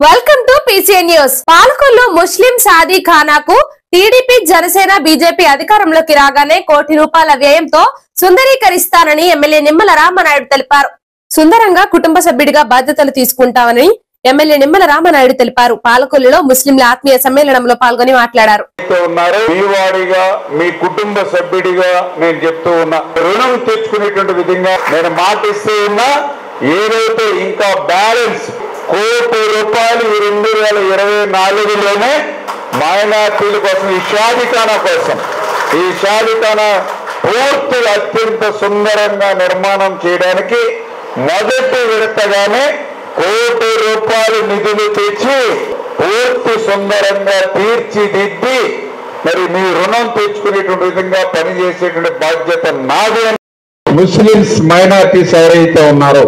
Welcome to PCN news. Palakollu Muslim సాదీ ఖానాకు TDP, Janasena, BJP అధికారంలోకి రాగానే ₹1 కోటి వ్యయంతో సుందరీకరిస్తానని ఎమ్మెల్యే నిమ్మల రామనాయుడు తెలిపారు. సుందరంగా కుటుంబ సభ్యుడిగా బాధ్యతలు తీసుకుంటామని ఎమ్మెల్యే నిమ్మల రామనాయుడు తెలిపారు. పాలకొల్లులో ముస్లింల ఆత్మీయ సమ్మేళనంలో పాల్గొని మాట్లాడారు. మీ కుటుంబ సభ్యుడిగా నేను చెప్తూ ఉన్నా, రుణం తెచ్చుకునేటువంటి విధంగా నేను మాటిస్తూ ఉన్నా. ఏదైతే ఇంకా బ్యాలెన్స్ ₹1 కోటి 2024లోనే మైనార్టీల కోసం ఈ షాదిఖానా పూర్తిగా అత్యంత సుందరంగా నిర్మాణం చేయడానికి మొదటి విడతగానే ₹1 కోటి నిధులు తెచ్చి పూర్తి సుందరంగా తీర్చిదిద్ది మరి మీ రుణం తెచ్చుకునేటువంటి విధంగా పనిచేసేటువంటి బాధ్యత నాదే. ముస్లిమ్స్ మైనార్టీస్ ఎవరైతే ఉన్నారో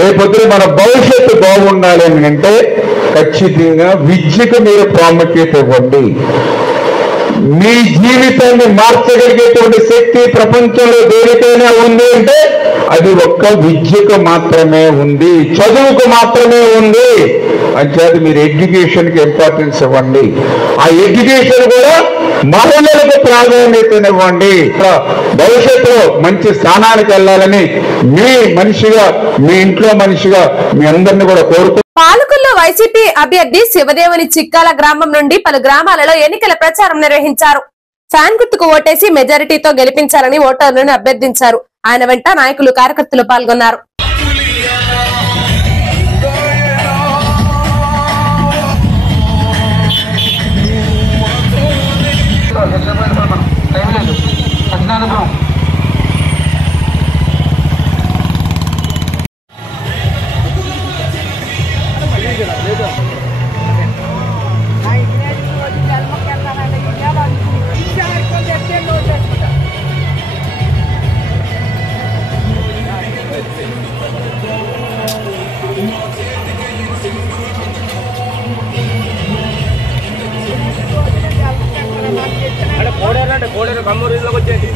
రేపొద్దున మన భవిష్యత్తు బాగుండాలి అని అంటే ఖచ్చితంగా విద్యకు మీరు ప్రాముఖ్యత ఇవ్వండి. మీ జీవితాన్ని మార్చగలిగేటువంటి శక్తి ప్రపంచంలో దేనికైనా ఉంది అంటే అది ఒక్క విద్యకు మాత్రమే ఉంది, చదువుకు మాత్రమే ఉంది. అంచేది మీరు ఎడ్యుకేషన్ కి ఇంపార్టెన్స్ ఇవ్వండి. ఆ ఎడ్యుకేషన్ కూడా మహిళలకు ప్రాధాన్యతనివ్వండి. భవిష్యత్తులో మంచి స్థానానికి వెళ్ళాలని మీ మనిషిగా, మీ ఇంట్లో మనిషిగా మీ అందరినీ కూడా కోరుకుంటున్నాను. పాలకొల్లు వైసీపీ అభ్యర్థి శివదేవుని చిక్కాల గ్రామం నుండి పలు గ్రామాలలో ఎన్నికల ప్రచారం నిర్వహించారు. ఫ్యాన్ గుర్తుకు ఓటేసి మెజారిటీతో గెలిపించాలని ఓటర్లను అభ్యర్థించారు. ఆయన వెంట నాయకులు, కార్యకర్తలు పాల్గొన్నారు. కమ్మూరులోకి వచ్చేది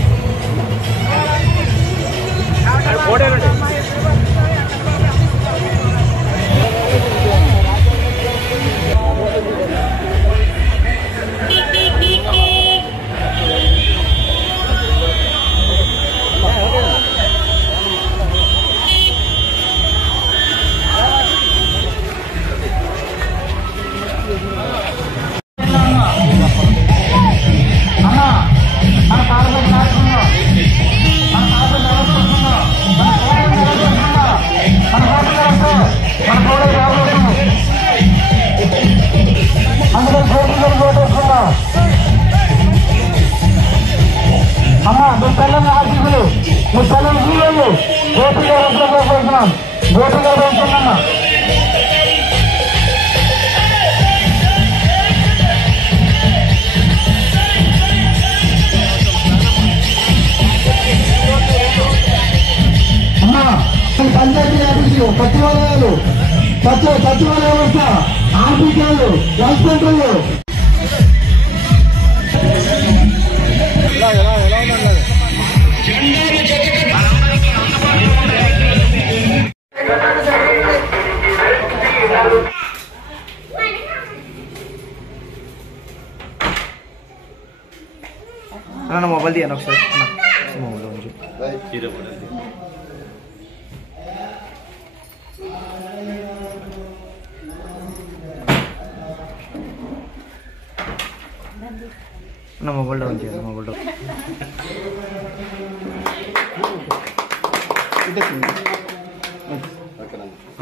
పంచాయతీ ఆఫీసులు, సచివాలయాలు, సచివాలయ వ్యవస్థ, ఆర్బికాలు, హెల్త్ సెంటర్లు మొబైల్ తీయండి ఒకసారి. మొబైల్ మొబైల్ డౌన్ చేయాలి. మొబైల్ డౌన్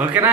ఓకేనా.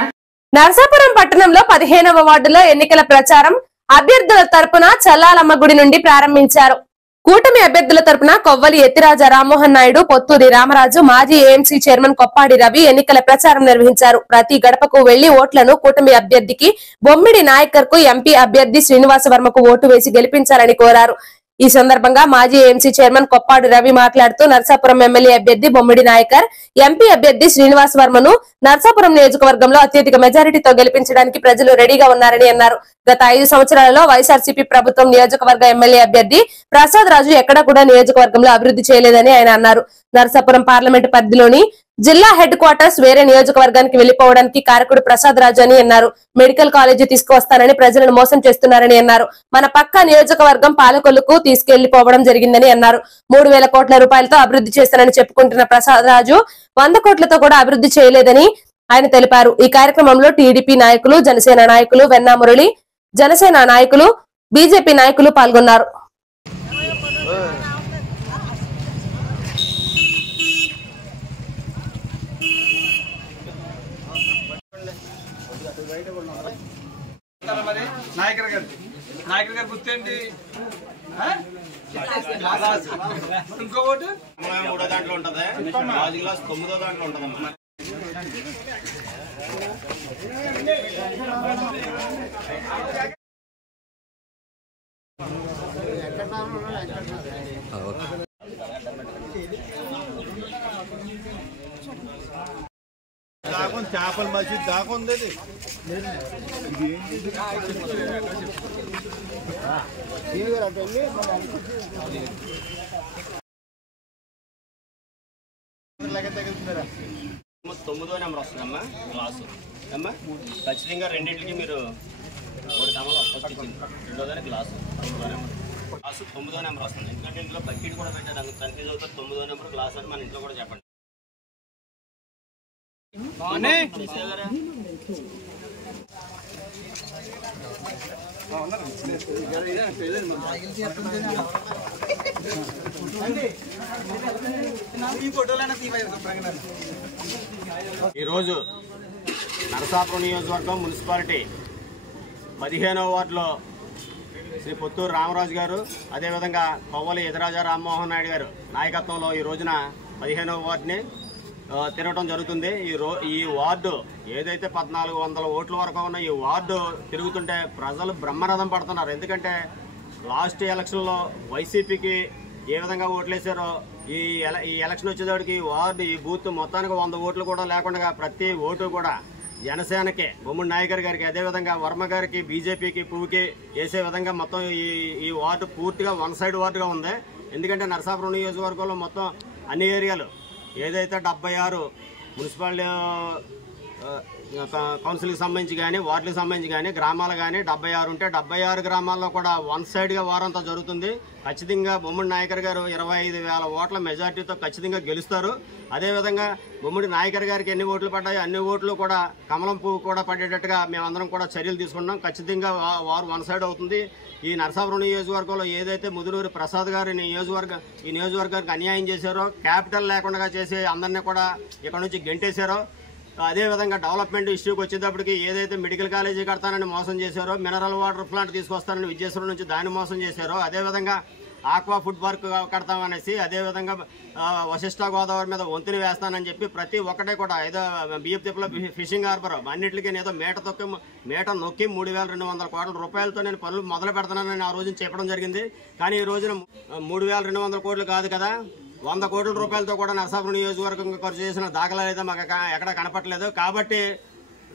నరసాపురం పట్టణంలో 15వ వార్డులో ఎన్నికల ప్రచారం అభ్యర్థుల తరపున చల్లాలమ్మ గుడి నుండి ప్రారంభించారు. కూటమి అభ్యర్థుల తరపున కొవ్వలి ఎత్తిరాజ రామ్మోహన్ నాయుడు, పొత్తూరి రామరాజు, మాజీ ఏఎంసీ చైర్మన్ కొప్పాడి రవి ఎన్నికల ప్రచారం నిర్వహించారు. ప్రతి గడపకు వెళ్లి ఓట్లను కూటమి అభ్యర్థికి బొమ్మిడి నాయకర్ కు, ఎంపీ అభ్యర్థి శ్రీనివాస వర్మకు ఓటు వేసి గెలిపించాలని కోరారు. ఈ సందర్భంగా మాజీ ఏఎంసీ చైర్మన్ కొప్పాడి రవి మాట్లాడుతూ నరసాపురం ఎమ్మెల్యే అభ్యర్థి బొమ్మిడి నాయకర్, ఎంపీ అభ్యర్థి శ్రీనివాస వర్మను నరసాపురం నియోజకవర్గంలో అత్యధిక మెజారిటీతో గెలిపించడానికి ప్రజలు రెడీగా ఉన్నారని అన్నారు. గత 5 సంవత్సరాలలో వైఎస్ఆర్సీపీ ప్రభుత్వం నియోజకవర్గ ఎమ్మెల్యే అభ్యర్థి ప్రసాద్ రాజు ఎక్కడా కూడా నియోజకవర్గంలో అభివృద్ధి చేయలేదని ఆయన అన్నారు. నరసాపురం పార్లమెంటు పరిధిలోని జిల్లా హెడ్ క్వార్టర్స్ వేరే నియోజకవర్గానికి వెళ్లిపోవడానికి కారకుడు ప్రసాద్ రాజు అని అన్నారు. మెడికల్ కాలేజీ తీసుకువస్తానని ప్రజలను మోసం చేస్తున్నారని అన్నారు. మన పక్క నియోజకవర్గం పాలకొల్లుకు తీసుకెళ్లిపోవడం జరిగిందని అన్నారు. 3,000 కోట్ల రూపాయలతో అభివృద్ధి చేస్తానని చెప్పుకుంటున్న ప్రసాద్ రాజు 100 కోట్లతో కూడా అభివృద్ధి చేయలేదని ఆయన తెలిపారు. ఈ కార్యక్రమంలో టీడీపీ నాయకులు, జనసేన నాయకులు, వెన్నా మురళి, జనసేన నాయకులు, బీజేపీ నాయకులు పాల్గొన్నారు. నాయకుడు గారు గుర్తేంటి ఇంకో ఓటు 3వ దాంట్లో ఉంటది, 5 గ్లాస్ 9వ దాంట్లో ఉంటదమ్మా. చేపల మసీద్ దాకా ఉంది. తొమ్మిదో నెంబర్ వస్తుందమ్మా గ్లాసు అమ్మా. ఖచ్చితంగా రెండింటికి మీరు ఒకటి తమలో ఫస్ట్ ఇచ్చింది, రెండో దాని గ్లాసు 9వ నెంబర్. గ్లాసు 9వ నెంబర్ వస్తుంది. ఎందుకంటే ఇంట్లో బకెట్ కూడా పెట్టారు, అందుకు కన్ఫ్యూజ్ అవుతారు. 9వ నెంబర్ గ్లాస్ అని మన ఇంట్లో కూడా చెప్పండి. ఈరోజు నరసాపురం నియోజకవర్గం మున్సిపాలిటీ 15వ వార్డులో శ్రీ పొత్తూరు రామరాజు గారు, అదేవిధంగా కొవ్వలి ఎదిరాజా రామ్మోహన్ నాయుడు గారు నాయకత్వంలో ఈ రోజున 15వ వార్డుని తిరగటం జరుగుతుంది. ఈ వార్డు ఏదైతే 1400 ఓట్ల వరకు ఉన్న ఈ వార్డు తిరుగుతుంటే ప్రజలు బ్రహ్మరథం పడుతున్నారు. ఎందుకంటే లాస్ట్ ఎలక్షన్లో వైసీపీకి ఏ విధంగా ఓట్లేసారో ఈ ఎలక్షన్ వచ్చేటప్పటికి వార్డు ఈ బూత్ మొత్తానికి 100 ఓట్లు కూడా లేకుండా ప్రతి ఓటు కూడా జనసేనకి, బొమ్ముడి నాయకర్ గారికి, అదేవిధంగా వర్మ గారికి, బీజేపీకి, పువ్వుకి వేసే విధంగా మొత్తం ఈ వార్డు పూర్తిగా వన్ సైడ్ వార్డుగా ఉంది. ఎందుకంటే నరసాపురం నియోజకవర్గంలో మొత్తం అన్ని ఏరియాలు ఏదైతే 76 మున్సిపాలిటీ కౌన్సిల్కి సంబంధించి కానీ, వార్డులకు సంబంధించి కానీ, గ్రామాలు కానీ 76 ఉంటే 76 గ్రామాల్లో కూడా వన్ సైడ్గా వారంతా జరుగుతుంది. ఖచ్చితంగా బొమ్ముడి నాయకర్ గారు 25,000 ఓట్ల మెజార్టీతో ఖచ్చితంగా గెలుస్తారు. అదేవిధంగా బొమ్ముడి నాయకర్ గారికి ఎన్ని ఓట్లు పడ్డాయో అన్ని ఓట్లు కూడా కమలం పువ్వు కూడా పడేటట్టుగా మేమందరం కూడా చర్యలు తీసుకుంటున్నాం. ఖచ్చితంగా వారు వన్ సైడ్ అవుతుంది. ఈ నరసాపురం నియోజకవర్గంలో ఏదైతే ముదునూరి ప్రసాద్ గారు ఈ నియోజకవర్గానికి అన్యాయం చేశారో, క్యాపిటల్ లేకుండా చేసి అందరినీ కూడా ఇక్కడ నుంచి గెంటేశారో, అదేవిధంగా డెవలప్మెంట్ ఇష్యూకి వచ్చేటప్పటికి ఏదైతే మెడికల్ కాలేజీ కడతానని మోసం చేశారో, మినరల్ వాటర్ ప్లాంట్ తీసుకొస్తానని విజయేశ్వరం నుంచి దాన్ని మోసం చేశారో, అదేవిధంగా ఆక్వా ఫుడ్ పార్క్ కడతామనేసి, అదేవిధంగా వశిష్ట గోదావరి మీద వంతుని వేస్తానని చెప్పి ప్రతి ఒక్కటే కూడా ఏదో బియ్యపు తిప్పలో ఫిషింగ్ హార్బర్ అన్నింటికి ఏదో మేట నొక్కి 3,200 కోట్ల రూపాయలతో నేను పనులు మొదలు పెడతానని ఆ రోజున చెప్పడం జరిగింది. కానీ ఈ రోజున 3,200 కోట్లు కాదు కదా, 100 కోట్ల రూపాయలతో కూడా నరసాపురం నియోజకవర్గం ఖర్చు చేసిన దాఖలాలు అయితే మాకు ఎక్కడ కనపట్లేదు. కాబట్టి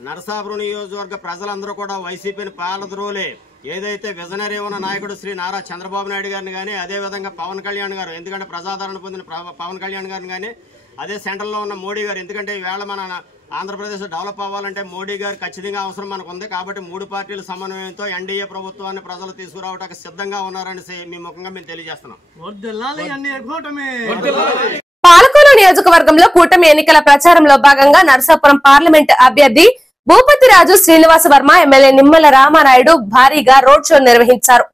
నరసాపురం నియోజకవర్గ ప్రజలందరూ కూడా వైసీపీని పాలద్రోలే ఏదైతే విజనరీ ఉన్న నాయకుడు శ్రీ నారా చంద్రబాబు నాయుడు గారిని కానీ, అదేవిధంగా పవన్ కళ్యాణ్ గారు, ఎందుకంటే ప్రజాదరణ పొందిన పవన్ కళ్యాణ్ గారిని కానీ, అదే సెంట్రల్లో ఉన్న మోడీ గారు, ఎందుకంటే ఈవేళ మన ఆంధ్రప్రదేశ్ డెవలప్ అవ్వాలంటే మోడీ గారు ఖచ్చితంగా అవసరం మనకు ఉంది. కాబట్టి 3 పార్టీల సమన్వయంతో ఎన్డీఏ ప్రభుత్వాన్ని ప్రజలు తీసుకురావడానికి సిద్ధంగా ఉన్నారని మీ ముఖంగా మేము తెలియజేస్తున్నాం. పాలకొల్లు నియోజకవర్గంలో కూటమి ఎన్నికల ప్రచారంలో భాగంగా నరసాపురం పార్లమెంట్ అభ్యర్థి భూపతిరాజు శ్రీనివాస వర్మ, ఎమ్మెల్యే నిమ్మల రామానాయుడు భారీగా రోడ్ షో నిర్వహించారు.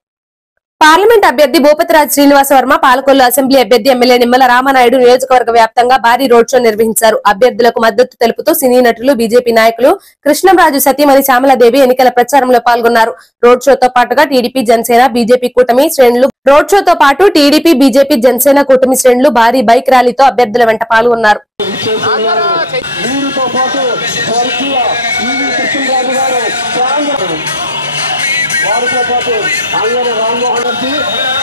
పార్లమెంట్ అభ్యర్థి భూపతిరాజు శ్రీనివాస వర్మ, పాలకొల్లు అసెంబ్లీ అభ్యర్థి ఎమ్మెల్యే నిమ్మల రామానాయుడు నియోజకవర్గ వ్యాప్తంగా భారీ రోడ్ షో నిర్వహించారు. అభ్యర్థులకు మద్దతు తెలుపుతూ సినీ నటులు, బీజేపీ నాయకులు, కృష్ణంరాజు సతీమణి శ్యామలాదేవి ఎన్నికల ప్రచారంలో పాల్గొన్నారు. రోడ్ షోతో పాటుగా టీడీపీ, జనసేన, బీజేపీ కూటమి శ్రేణులు భారీ బైక్ ర్యాలీతో అభ్యర్థుల వెంట పాల్గొన్నారు. వారితో పాటు అల్లరి రామ్మోహన్ రెడ్డి,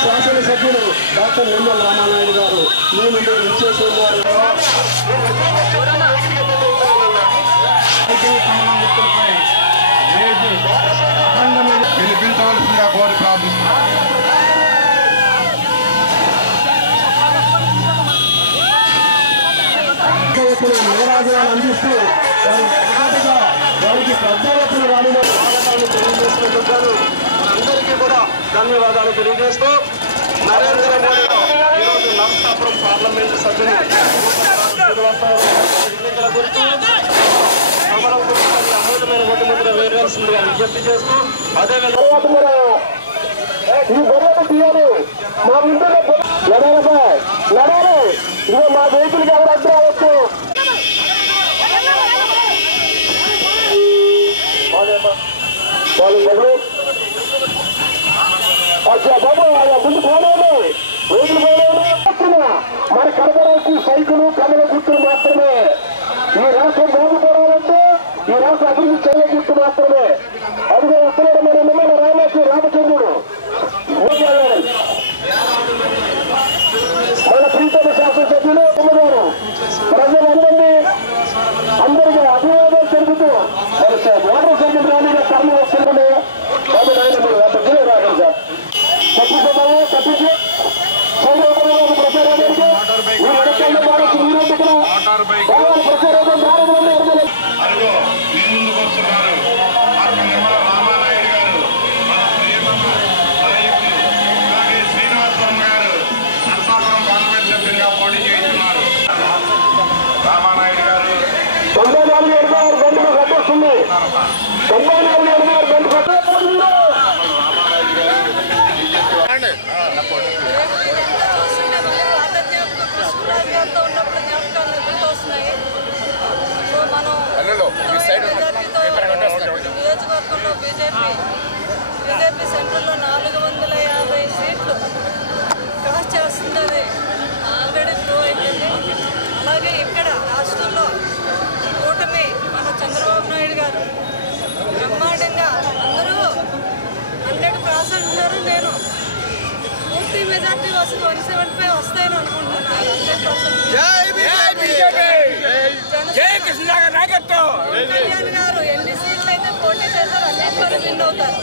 శాసనసభ్యులు డాక్టర్ నిమ్మల రామానాయుడు గారు మీ ముందు ఇచ్చేస్తున్నారు. గెలిపించవలసిందిగా కోరి ప్రార్థిస్తున్నాను. ఆశీర్వాదాలు అందిస్తూ వారికి పెద్దలప్పుడు వాడిన స్వాగతాన్ని తెలియజేసుకుంటున్నాను. మనందరికీ కూడా ధన్యవాదాలు తెలియజేస్తూ నరేంద్ర మోడీ ఈరోజు నరసాపురం పార్లమెంటు సభ్యులు ఎన్నికల గురించి సమరం గురించి అమూల్యమైన ఓటు ముద్ర వేయవలసిందిగా విజ్ఞప్తి చేస్తూ అదేవిధంగా ఈ గొర్రెలు తీయాలి మా ఇంట్లో నడాలి ఇదిగో మా వెహికల్కి ఎవరు అడ్డు రావచ్చు. ముందు పోలేదు వెహికల్ పోలేదు. మన కడపడానికి సైకిల్ కమల గుర్తులు మాత్రమే. ఈ రాష్ట్రం బాగుపడాలంటే ఈ రాష్ట్ర అభివృద్ధి చెయ్య గుర్తు మాత్రమే. అదిగో వస్తున్నాడు మన నిమ్మల రామచంద్రుడు. మన ప్రీతమ శాసనసభ్యులు ఉన్నారు. ప్రజలందరినీ అందరికీ అభివాదాలు తెలుపుతూ వాటర్ సైకిల్ ర్యాలీగా తరలి వస్తుండే దగ్గరే రాగలి సార్ తప్పించమని తప్పించి ప్రచారానికి ప్రచారం రామానాయుడు గారు 94 గంటలు కట్టేస్తుంది. 94 గంటలు కట్టేస్తుంది. నియోజకవర్గంలో బీజేపీ సెంట్రల్లో 450 సీట్లు క్రాస్ చేస్తుందని ఆల్రెడీ ప్రూవ్ అయిపోయింది. అలాగే ఇక్కడ రాష్ట్రంలో కూటమి మన చంద్రబాబు నాయుడు గారు బ్రహ్మాండంగా అందరూ 100% అంటున్నారు. నేను పూర్తి మెజార్టీ వస్తుంది 175 వస్తాయని అనుకుంటున్నాను. 100% కళ్యాణ్ గారు ఎన్ని సీట్లు అయితే పోటీ చేశారో అన్నింటిలో విన్ అవుతారు.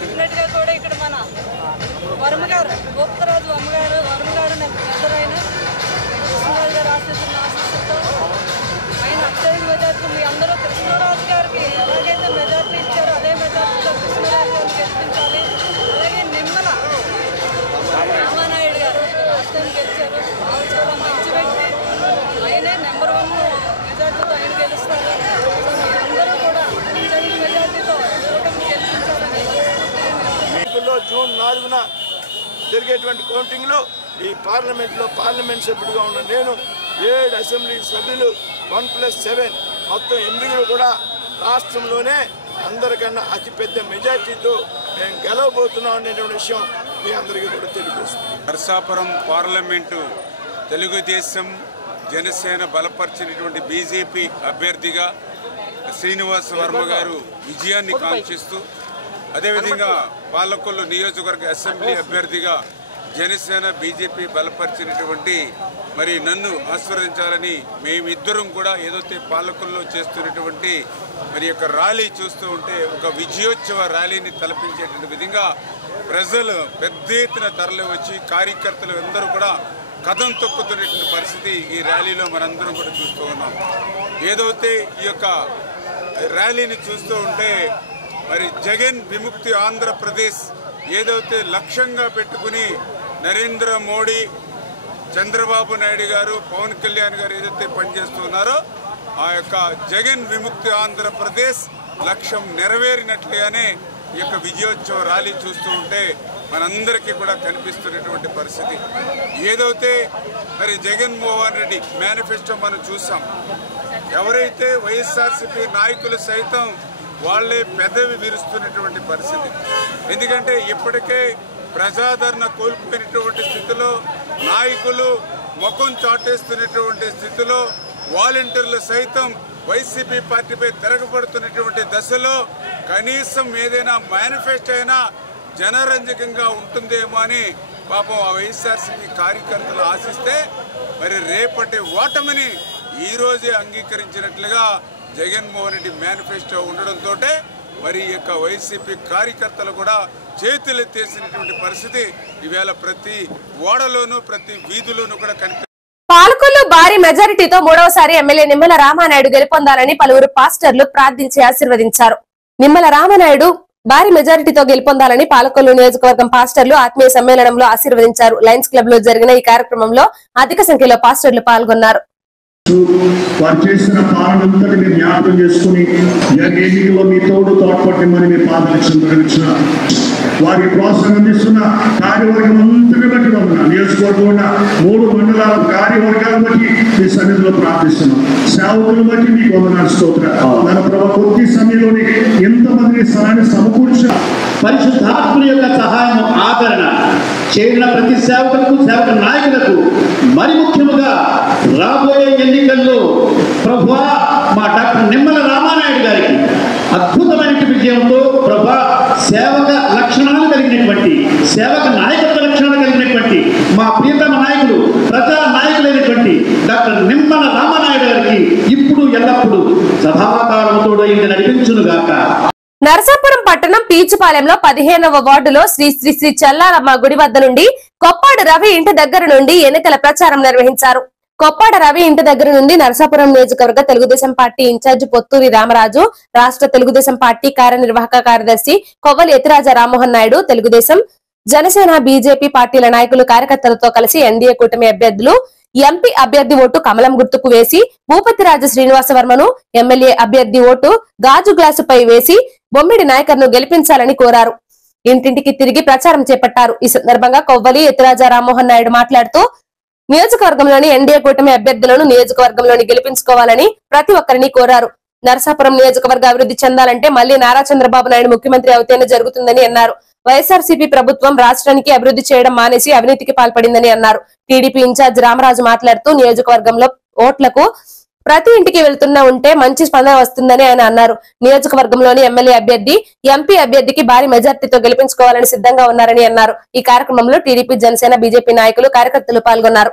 డెఫినెట్గా కూడా ఇక్కడ మన వర్మ గారు గోప్తరాజు వర్మ గారు నాకు పెద్దరైన కృష్ణరాజు గారు ఆశిస్తుతో ఆయన అత్యధిక మెజార్టీ మీ అందరూ కృష్ణరాజు గారికి ఎలాగైతే మెజార్టీ ఇచ్చారో అదే మెజార్టీలో కృష్ణరాజు గారిని గెలిపించాలి. అలాగే నిమ్మల రామానాయుడు గారు రాష్ట్రాన్ని గెలిచారు. వాళ్ళు చాలా మంచి వ్యక్తి. ఆయనే నెంబర్ 1 మెజార్టీతో ఆయన గెలుస్తారు. అందరూ కూడా అత్యధిక మెజార్టీతో కూటమి గెలిపించాలని జూన్ 4న జరిగేటువంటి కౌంటింగ్లో ఈ పార్లమెంట్ సభ్యుడిగా ఉన్న నేను 7 అసెంబ్లీ సభ్యులు 1+7 మొత్తం 8 కూడా రాష్ట్రంలోనే అందరికన్నా అతిపెద్ద మెజార్టీతో మేము గెలవబోతున్నాం అనేటువంటి విషయం మీ అందరికీ కూడా తెలియజేస్తుంది. నరసాపురం పార్లమెంటు తెలుగుదేశం జనసేన బలపరిచినటువంటి బీజేపీ అభ్యర్థిగా శ్రీనివాస్ వర్మ గారు విజయాన్ని కాంక్షిస్తూ, అదేవిధంగా పాలకొల్లు నియోజకవర్గ అసెంబ్లీ అభ్యర్థిగా జనసేన బీజేపీ బలపరిచినటువంటి మరి నన్ను ఆశీర్వదించాలని మేమిద్దరం కూడా ఏదైతే పాలకొల్లో చేస్తున్నటువంటి మరి యొక్క ర్యాలీ చూస్తూ ఉంటే ఒక విజయోత్సవ ర్యాలీని తలపించేటువంటి విధంగా ప్రజలు పెద్ద ఎత్తున తరలి వచ్చి కార్యకర్తలు అందరూ కూడా కథం తొక్కుతున్నటువంటి పరిస్థితి ఈ ర్యాలీలో మనందరం కూడా చూస్తూ ఉన్నాం. ఏదైతే ఈ యొక్క ర్యాలీని చూస్తూ ఉంటే మరి జగన్ విముక్తి ఆంధ్రప్రదేశ్ ఏదైతే లక్ష్యంగా పెట్టుకుని నరేంద్ర మోడీ, చంద్రబాబు నాయుడు గారు, పవన్ కళ్యాణ్ గారు ఏదైతే పనిచేస్తున్నారో ఆ యొక్క జగన్ విముక్తి ఆంధ్రప్రదేశ్ లక్ష్యం నెరవేరినట్లుగానే ఈ యొక్క విజయోత్సవ ర్యాలీ చూస్తూ ఉంటే మనందరికీ కూడా కనిపిస్తున్నటువంటి పరిస్థితి. ఏదైతే మరి జగన్మోహన్ రెడ్డి మేనిఫెస్టో మనం చూసాం. ఎవరైతే వైఎస్ఆర్సీపీ నాయకులు సైతం వాళ్లే పెదవి విరుస్తున్నటువంటి పరిస్థితి. ఎందుకంటే ఇప్పటికే ప్రజాదరణ కోల్పోయినటువంటి స్థితిలో, నాయకులు ముఖం చాటేస్తున్నటువంటి స్థితిలో, వాలంటీర్లు సైతం వైసీపీ పార్టీపై తిరగబడుతున్నటువంటి దశలో కనీసం ఏదైనా మేనిఫెస్టో అయినా జనరంజకంగా ఉంటుందేమో అని పాపం ఆ వైఎస్ఆర్సీపీ కార్యకర్తలు ఆశిస్తే మరి రేపటి ఓటమిని ఈ రోజే అంగీకరించినట్లుగా జగన్మోహన్ రెడ్డి మేనిఫెస్టో ఉండడంతో మరి ఈ యొక్క వైసీపీ కార్యకర్తలు కూడా చేతులెత్తేసినటువంటి పరిస్థితి ఈవేళ ప్రతి ఓడలోనూ ప్రతి వీధిలోనూ కూడా పాలకొల్లు భారీ మెజారిటీతో మూడవసారి ఎమ్మెల్యే నిమ్మల రామానాయుడు గెలుపొందాలని పలువురు పాస్టర్లు ప్రార్థించి ఆశీర్వదించారు. నిమ్మల రామానాయుడు భారీ మెజారిటీతో గెలుపొందాలని పాలకొల్లు నియోజకవర్గం పాస్టర్లు ఆత్మీయ సమ్మేళనంలో ఆశీర్వదించారు. లయన్స్ క్లబ్ లో జరిగిన ఈ కార్యక్రమంలో అధిక సంఖ్యలో పాస్టర్లు పాల్గొన్నారు. వారు చేసిన పాలనంతటి మీరు జ్ఞాపకం చేసుకుని ఎన్నికల్లో మీ తోడ్పడమని మీ పాదరక్షణ వారికి ప్రోత్సాహం అందిస్తున్న కార్యవర్గం అంతటి బట్టి వందన నియోజకవర్గం ఉన్న 3 మండలాల కార్యవర్గాలను బట్టి మీ సన్నిధిలో ప్రార్థిస్తున్నాం. సేవకులను బట్టి మీకు వందనాలు స్తోత్ర. మన ప్రభు కొద్ది సమయంలోనే ఎంతమంది స్థలాన్ని సమకూర్చ పరిశుద్ధాత్మ యొక్క సహాయం ఆదరణ చేరిన ప్రతి సేవకులకు సేవక నాయకులకు మరి ముఖ్యముగా రాబోయే ఎన్నికల్లో ప్రభువా మా డాక్టర్ నిమ్మల రామానాయుడు గారికి అద్భుతమైన విజయంతో ప్రభా సేవక లక్షణాలు కలిగినటువంటి సేవక నాయకత్వ లక్షణాలు కలిగినటువంటి మా ప్రియతమ నాయకులు ప్రజా నాయకులైనటువంటి డాక్టర్ నిమ్మల రామానాయుడు గారికి ఇప్పుడు ఎల్లప్పుడూ సదాకాలంతో నడిపించునుగాక. నరసాపురం పట్టణం పీచుపాలెంలో 15వ వార్డులో శ్రీ శ్రీ శ్రీ చల్లాలమ్మ గుడి వద్ద నుండి కొప్పాడు రవి ఇంటి దగ్గర నుండి ఎన్నికల ప్రచారం నిర్వహించారు. కొప్పాడ రవి ఇంటి దగ్గర నుండి నరసాపురం నియోజకవర్గ తెలుగుదేశం పార్టీ ఇన్ఛార్జి పొత్తూరి రామరాజు, రాష్ట్ర తెలుగుదేశం పార్టీ కార్యనిర్వాహక కార్యదర్శి కొవ్వలి యతిరాజ రామ్మోహన్ నాయుడు, తెలుగుదేశం, జనసేన, బీజేపీ పార్టీల నాయకులు కార్యకర్తలతో కలిసి ఎన్డీఏ కూటమి అభ్యర్థులు ఎంపీ అభ్యర్థి ఓటు కమలం గుర్తుకు వేసి భూపతిరాజు శ్రీనివాసవర్మను, ఎమ్మెల్యే అభ్యర్థి ఓటు గాజు గ్లాసుపై వేసి బొమ్మిడి నాయకర్ను గెలిపించాలని కోరారు. ఇంటింటికి తిరిగి ప్రచారం చేపట్టారు. ఈ సందర్భంగా కొవ్వలి యతిరాజ రామ్మోహన్ నాయుడు మాట్లాడుతూ నియోజకవర్గంలోని ఎన్డీఏ కూటమి అభ్యర్థులను నియోజకవర్గంలోని గెలిపించుకోవాలని ప్రతి ఒక్కరిని కోరారు. నరసాపురం నియోజకవర్గ అభివృద్ధి చెందాలంటే మళ్లీ నారా చంద్రబాబు నాయుడు ముఖ్యమంత్రి అవుతేనే జరుగుతుందని అన్నారు. వైఎస్ఆర్సీపీ ప్రభుత్వం రాష్ట్రానికి అభివృద్ధి చేయడం మానేసి అవినీతికి పాల్పడిందని అన్నారు. టీడీపీ ఇన్ఛార్జ్ రామరాజు మాట్లాడుతూ నియోజకవర్గంలో ఓట్లకు ప్రతి ఇంటికి వెళ్తున్నా ఉంటే మంచి స్పందన వస్తుందని ఆయన అన్నారు. నియోజకవర్గంలోని ఎమ్మెల్యే అభ్యర్థి, ఎంపీ అభ్యర్థికి భారీ మెజార్టీతో గెలిపించుకోవాలని సిద్ధంగా ఉన్నారని అన్నారు. ఈ కార్యక్రమంలో టీడీపీ, జనసేన, బీజేపీ నాయకులు, కార్యకర్తలు పాల్గొన్నారు.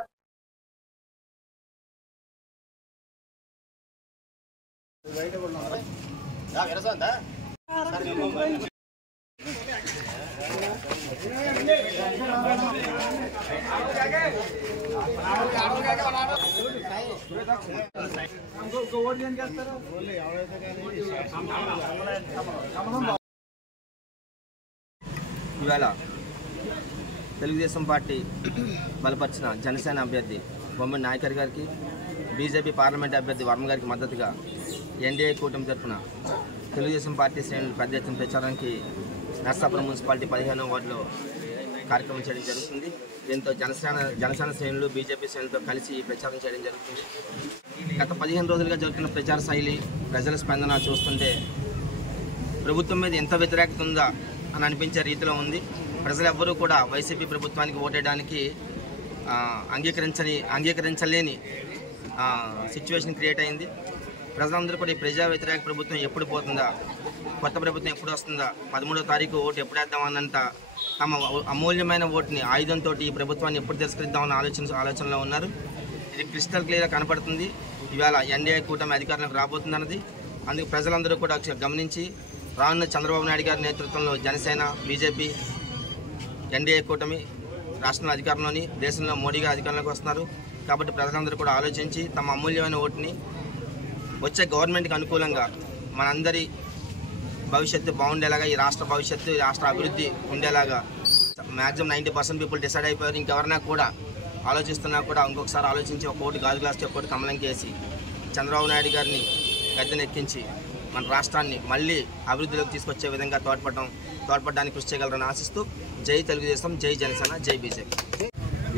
ఇవాళ తెలుగుదేశం పార్టీ బలపరిచిన జనసేన అభ్యర్థి బొమ్మిడి నాయకర్ గారికి, బీజేపీ పార్లమెంట్ అభ్యర్థి వర్మ గారికి మద్దతుగా ఎన్డీఏ కూటమి తరఫున తెలుగుదేశం పార్టీ శ్రేణులు పెద్ద ఎత్తున ప్రచారానికి నర్సాపురం మున్సిపాలిటీ 15వ వార్డులో కార్యక్రమం చేయడం జరుగుతుంది. దీంతో జనసేన శ్రేణులు, బీజేపీ శ్రేణులతో కలిసి ప్రచారం చేయడం జరుగుతుంది. గత 15 రోజులుగా జరుగుతున్న ప్రచార శైలి, ప్రజల స్పందన చూస్తుంటే ప్రభుత్వం మీద ఎంత వ్యతిరేకత ఉందా అని అనిపించే రీతిలో ఉంది. ప్రజలెవ్వరూ కూడా వైసీపీ ప్రభుత్వానికి ఓటేయడానికి అంగీకరించలేని సిచ్యువేషన్ క్రియేట్ అయింది. ప్రజలందరూ కూడా ఈ ప్రజా వ్యతిరేక ప్రభుత్వం ఎప్పుడు పోతుందా, కొత్త ప్రభుత్వం ఎప్పుడు వస్తుందా, 13వ తారీఖు ఓటు ఎప్పుడు వేద్దామన్నంత తమ అమూల్యమైన ఓటుని ఆయుధంతో ఈ ప్రభుత్వాన్ని ఎప్పుడు తిరస్కరిద్దామన్న ఆలోచనలో ఉన్నారు. ఇది క్రిస్టల్ క్లియర్గా కనపడుతుంది. ఇవాళ ఎన్డీఏ కూటమి అధికారంలోకి రాబోతుందన్నది. అందుకు ప్రజలందరూ కూడా గమనించి రానున్న చంద్రబాబు నాయుడు గారి నేతృత్వంలో జనసేన, బీజేపీ, ఎన్డీఏ కూటమి రాష్ట్రంలో అధికారంలోని, దేశంలో మోడీ గారు అధికారంలోకి వస్తున్నారు. కాబట్టి ప్రజలందరూ కూడా ఆలోచించి తమ అమూల్యమైన ఓటుని వచ్చే గవర్నమెంట్కి అనుకూలంగా మనందరి భవిష్యత్తు బాగుండేలాగా, ఈ రాష్ట్ర భవిష్యత్తు, ఈ రాష్ట్ర అభివృద్ధి ఉండేలాగా మ్యాక్సిమం 90% పీపుల్ డిసైడ్ అయిపోయారు. ఇంకెవరైనా కూడా ఆలోచిస్తున్నా కూడా ఇంకొకసారి ఆలోచించి ఒక ఓటు గాజు గ్లాస్కి ఒక ఓటు కమలంకి వేసి చంద్రబాబు నాయుడు గారిని గద్దెనెక్కించి మన రాష్ట్రాన్ని మళ్ళీ అభివృద్ధిలోకి తీసుకొచ్చే విధంగా తోడ్పడడానికి కృషి చేయగలరని ఆశిస్తూ జై తెలుగుదేశం, జై జనసేన, జై బీజేపీ.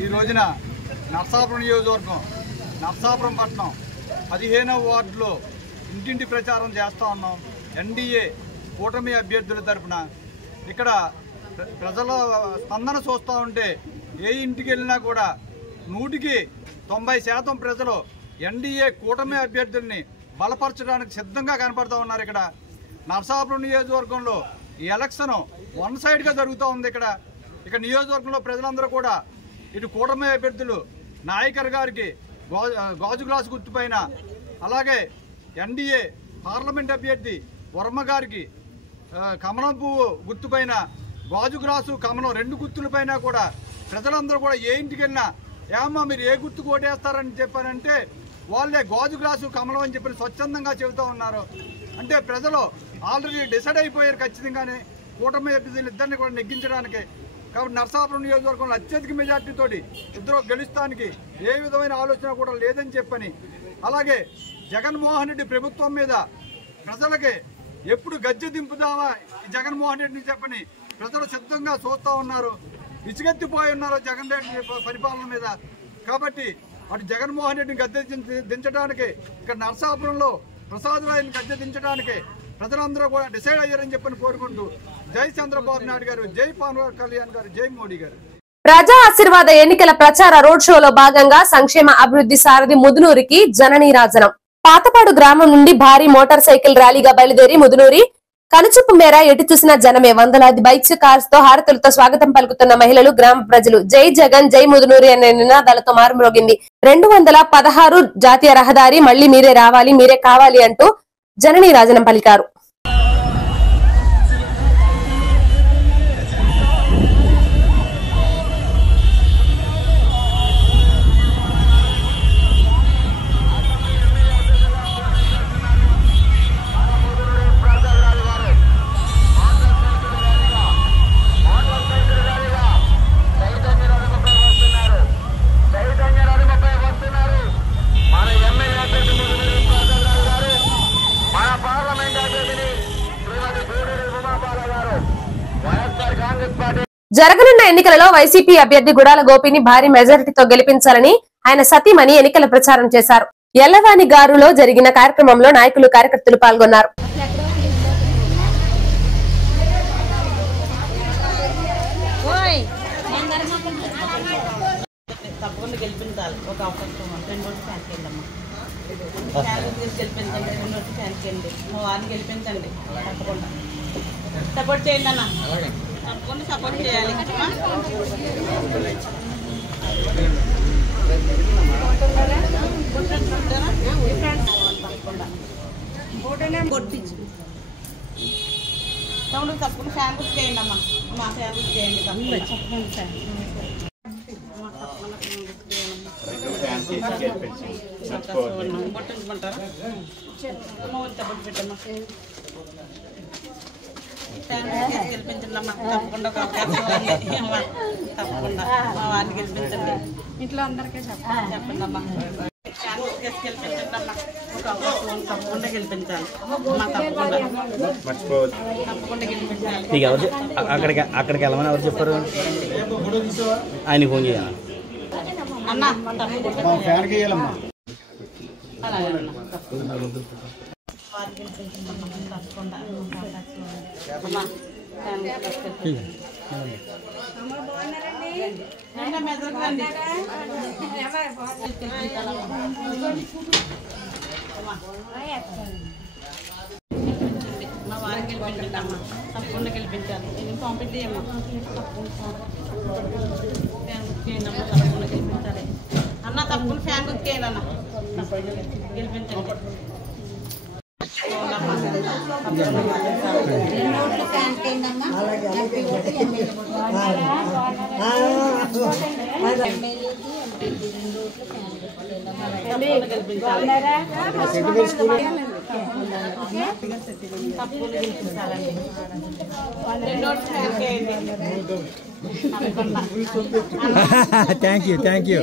ఈ రోజున నర్సాపురం నియోజకవర్గం, నర్సాపురం పట్టణం 15వ వార్డులో ఇంటింటి ప్రచారం చేస్తూ ఉన్నాం. ఎన్డీఏ కూటమి అభ్యర్థుల తరఫున ఇక్కడ ప్రజల స్పందన చూస్తూ ఉంటే ఏ ఇంటికి వెళ్ళినా కూడా 100కి 90% ప్రజలు ఎన్డీఏ కూటమి అభ్యర్థుల్ని బలపరచడానికి సిద్ధంగా కనపడుతూ ఉన్నారు. ఇక్కడ నర్సాపురం నియోజకవర్గంలో ఈ ఎలక్షన్ వన్ సైడ్గా జరుగుతూ ఉంది. ఇక్కడ నియోజకవర్గంలో ప్రజలందరూ కూడా ఇటు కూటమి అభ్యర్థులు నాయకర్ గారికి గాజు గ్లాసు గుర్తుపైన, అలాగే ఎన్డీఏ పార్లమెంట్ అభ్యర్థి వర్మ గారికి కమలం పువ్వు గుర్తుపైన, గాజు గ్లాసు, కమలం 2 గుర్తులపైన కూడా ప్రజలందరూ కూడా ఏ ఇంటికి వెళ్ళినా ఏమమ్మా మీరు ఏ గుర్తుకు ఓటేస్తారని చెప్పారంటే వాళ్ళే గాజు గ్లాసు కమలం అని చెప్పి స్వచ్ఛందంగా చెబుతూ ఉన్నారు. అంటే ప్రజలు ఆల్రెడీ డిసైడ్ అయిపోయారు ఖచ్చితంగానే కూటమి అభ్యర్థులు ఇద్దరిని కూడా నెగ్గించడానికి. కాబట్టి నరసాపురం నియోజకవర్గంలో అత్యధిక మెజార్టీతోటి ఇద్దరు గెలుస్తానికి ఏ విధమైన ఆలోచన కూడా లేదని చెప్పని, అలాగే జగన్మోహన్ రెడ్డి ప్రభుత్వం మీద ప్రజలకి ఎప్పుడు గద్దె దింపుదామా ఈ జగన్మోహన్ రెడ్డిని చెప్పని ప్రజలు సిద్ధంగా చూస్తూ ఉన్నారు. విసుగెత్తిపోయి ఉన్నారు జగన్ రెడ్డి పరిపాలన మీద. కాబట్టి అటు జగన్మోహన్ రెడ్డిని గద్దె దించడానికి, ఇక్కడ నరసాపురంలో ప్రసాద్ రాయని గద్దె దించడానికి ప్రజలందరూ కూడా డిసైడ్ అయ్యారని చెప్పని కోరుకుంటూ జై చంద్రబాబు నాయుడు గారు, జై పవన్ కళ్యాణ్ గారు, జై మోడీ గారు. ప్రజా ఆశీర్వాద ఎన్నికల ప్రచార రోడ్ షోలో భాగంగా సంక్షేమ అభివృద్ధి సారథి ముదునూరికి జననీరాజనం. పాతపాడు గ్రామం నుండి భారీ మోటార్ సైకిల్ ర్యాలీగా బయలుదేరి ముదునూరి కనుచూపు మేర ఎటు చూసిన జనమే. వందలాది బైక్స్, కార్స్ తో హారతులతో స్వాగతం పలుకుతున్న మహిళలు, గ్రామ ప్రజలు జై జగన్, జై ముదునూరి అనే నినాదాలతో మారుమ్రోగింది. 216 జాతీయ రహదారి మళ్లీ మీరే రావాలి, మీరే కావాలి అంటూ జననీరాజనం పలికారు. జరగనున్న ఎన్నికలలో వైసీపీ అభ్యర్థి గుడాల గోపిని భారీ మెజారిటీతో గెలిపించాలని ఆయన సతీమణి ఎన్నికల ప్రచారం చేశారు. ఎల్లవాని గారులో జరిగిన కార్యక్రమంలో నాయకులు, కార్యకర్తలు పాల్గొన్నారు. సపోర్ట్ చేయండి అన్న, తప్పకుండా సపోర్ట్ చేయాలి. తప్పకుండా ఫ్యాన్ బుక్ చేయండి అమ్మా, మా ఫ్యాన్ బుక్ చేయండి తప్పకుండా. బొట్టుంచుకుంటారా సపోర్ట్ పెట్టమ్మా, గెలిపించండి తప్పకుండా. తప్పకుండా మా వారిని గెలిపించండి, ఇంట్లో అందరికీ చెప్పండి అమ్మా. గెలిపించండి అమ్మా, తప్పకుండా గెలిపించాలి అమ్మా, తప్పకుండా తప్పకుండా గెలిపించాలి. అక్కడికి వెళ్ళమని ఎవరు చెప్పారు? ఆయన ఫోన్ చేయాలి అన్నా, అలాగే మా వారికి గెలిపించండి అమ్మా, తప్పకుండా గెలిపించాలి. పంపించేయమ్మా, ఫ్యాన్ బుక్ చేయండి అమ్మా, తప్పకుండా గెలిపించాలి అన్న. తప్పకుండా ఫ్యాన్ బుక్ చేయండి అన్న, గెలిపించండి. Thank you, thank you.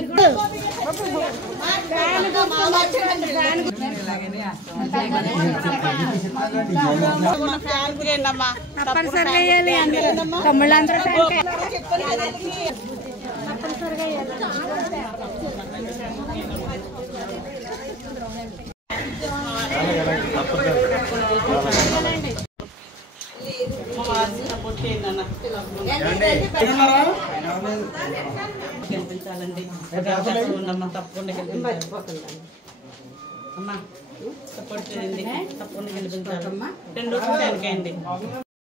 గెలిపించాలండి తప్పకుండా గెలిపించాలి అమ్మా, సపోర్ట్ చేయండి తప్పకుండా గెలిపించాలమ్మా. 2 ఓట్లు ఫ్యాన్కేయండి.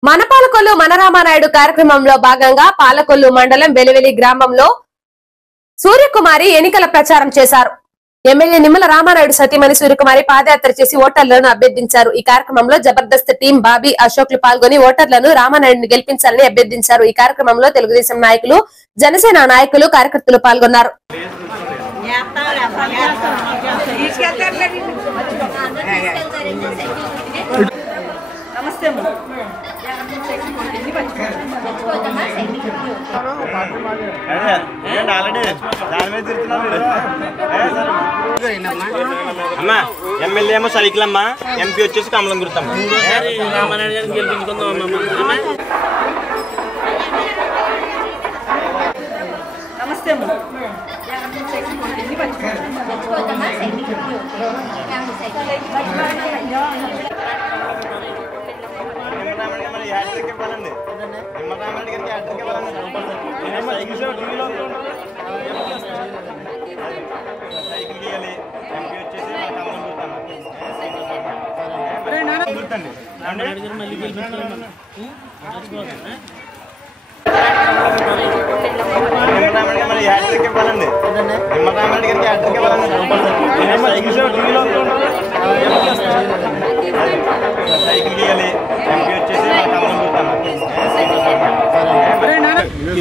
మన పాలకొల్లు మన రామానాయుడు కార్యక్రమంలో భాగంగా పాలకొల్లు మండలం వెలివెలి గ్రామంలో సూర్యకుమారి ఎన్నికల ప్రచారం చేశారు. ఎమ్మెల్యే నిమ్మల రామానాయుడు సతీమణి సూర్యకుమారి పాదయాత్ర చేసి ఓటర్లను అభ్యర్థించారు. ఈ కార్యక్రమంలో జబర్దస్త్ టీం బాబీ అశోక్లు పాల్గొని ఓటర్లను రామానాయుడిని గెలిపించాలని అభ్యర్థించారు. ఈ కార్యక్రమంలో తెలుగుదేశం నాయకులు, జనసేన నాయకులు, కార్యకర్తలు పాల్గొన్నారు. అమ్మా ఎమ్మెల్యే ఏమో సైకిల్ అమ్మా, ఎంపీ వచ్చేసి కమలం గుర్తమ్మ. రామానాయుడు గారిని గెలిపించుకుందాం అమ్మా. నమస్తే మళ్ళీ గెలిపించుకోమన్నా.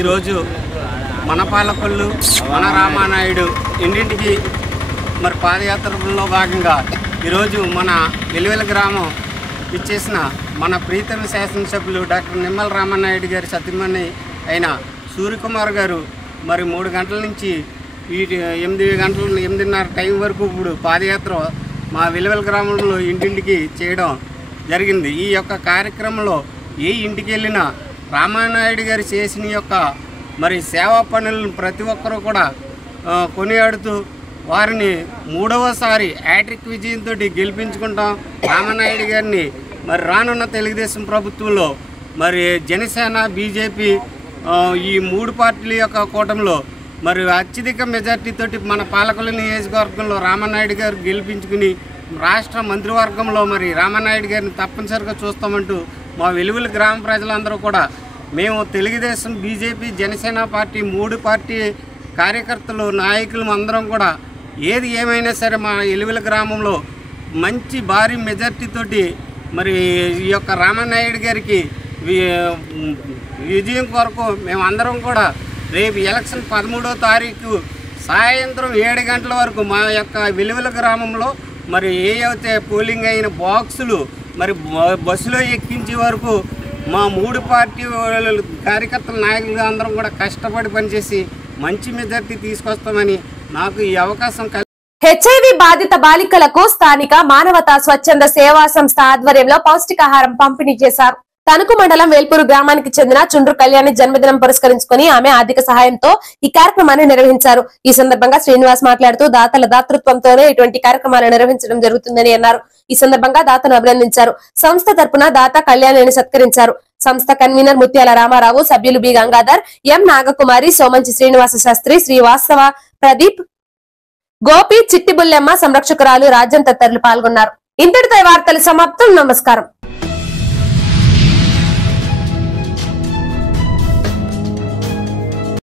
ఈరోజు మన పాలకుళ్ళు, మన రామానాయుడు ఇంటింటికి మరి పాదయాత్రలో భాగంగా ఈరోజు మన వెలువెల గ్రామం ఇచ్చేసిన మన ప్రీతమ శాసనసభ్యులు డాక్టర్ నిమ్మల రామానాయుడు గారి సతీమణి అయిన సూర్యకుమార్ గారు మరి 3 గంటల నుంచి 8:30 టైం వరకు ఇప్పుడు పాదయాత్ర మా వెలువెల గ్రామంలో ఇంటింటికి చేయడం జరిగింది. ఈ యొక్క కార్యక్రమంలో ఏ ఇంటికి వెళ్ళినా రామానాయుడు గారు చేసిన యొక్క మరి సేవా పనులను ప్రతి ఒక్కరూ కూడా కొనియాడుతూ వారిని 3వసారి హ్యాట్రిక్ విజయంతో గెలిపించుకుంటాం. రామానాయుడు గారిని మరి రానున్న తెలుగుదేశం ప్రభుత్వంలో మరి జనసేన, బీజేపీ ఈ 3 పార్టీల యొక్క కూటమిలో మరి అత్యధిక మెజార్టీతోటి మన పాలకుల నియోజకవర్గంలో రామానాయుడు గారు గెలిపించుకుని రాష్ట్ర మంత్రివర్గంలో మరి రామానాయుడు గారిని తప్పనిసరిగా చూస్తామంటూ మా వెలువెల గ్రామ ప్రజలందరూ కూడా మేము Telugu Desam, BJP, Janasena party 3 party కార్యకర్తలు, నాయకులు అందరం కూడా ఏది ఏమైనా సరే మా వెలువెల గ్రామంలో మంచి భారీ మెజార్టీతోటి మరి ఈ యొక్క రామానాయుడు గారికి విజయం కొరకు మేమందరం కూడా రేపు ఎలక్షన్ 13వ తారీఖు సాయంత్రం 7 గంటల వరకు మా యొక్క వెలువెల గ్రామంలో మరి ఏవైతే పోలింగ్ అయిన బాక్సులు మరి బస్సులో ఎక్కించే వరకు మా 3 పార్టీ కార్యకర్తల నాయకులు అందరం కూడా కష్టపడి పనిచేసి మంచి మెజార్టీ తీసుకొస్తామని నాకు ఈ అవకాశం హెచ్ఐవి బాధిత బాలికలకు స్థానిక మానవతా స్వచ్ఛంద సేవా సంస్థ ఆధ్వర్యంలో పౌష్టికాహారం పంపిణీ చేశారు. తణుకు మండలం వేల్పూరు గ్రామానికి చెందిన చుండ్రు కళ్యాణి జన్మదినం పురస్కరించుకుని ఆమె ఆర్థిక సహాయంతో ఈ కార్యక్రమాన్ని నిర్వహించారు. ఈ సందర్భంగా శ్రీనివాస్ మాట్లాడుతూ దాతల దాతృత్వంతోనే ఇటువంటి కార్యక్రమాలు నిర్వహించడం జరుగుతుందని అన్నారు. ఈ సందర్భంగా దాతను అభినందించారు. సంస్థ తరపున దాత కళ్యాణిని సత్కరించారు. సంస్థ కన్వీనర్ ముత్యాల రామారావు, సభ్యులు బి గంగాధర్, ఎం నాగకుమారి, సోమంచి శ్రీనివాస శాస్త్రి, శ్రీవాస్తవ ప్రదీప్, గోపి, చిట్టిబుల్లెమ్మ, సంరక్షకురాలు రాజ్యం తదితరులు పాల్గొన్నారు. ఇంతటితో వార్తలు సమాప్తం. నమస్కారం.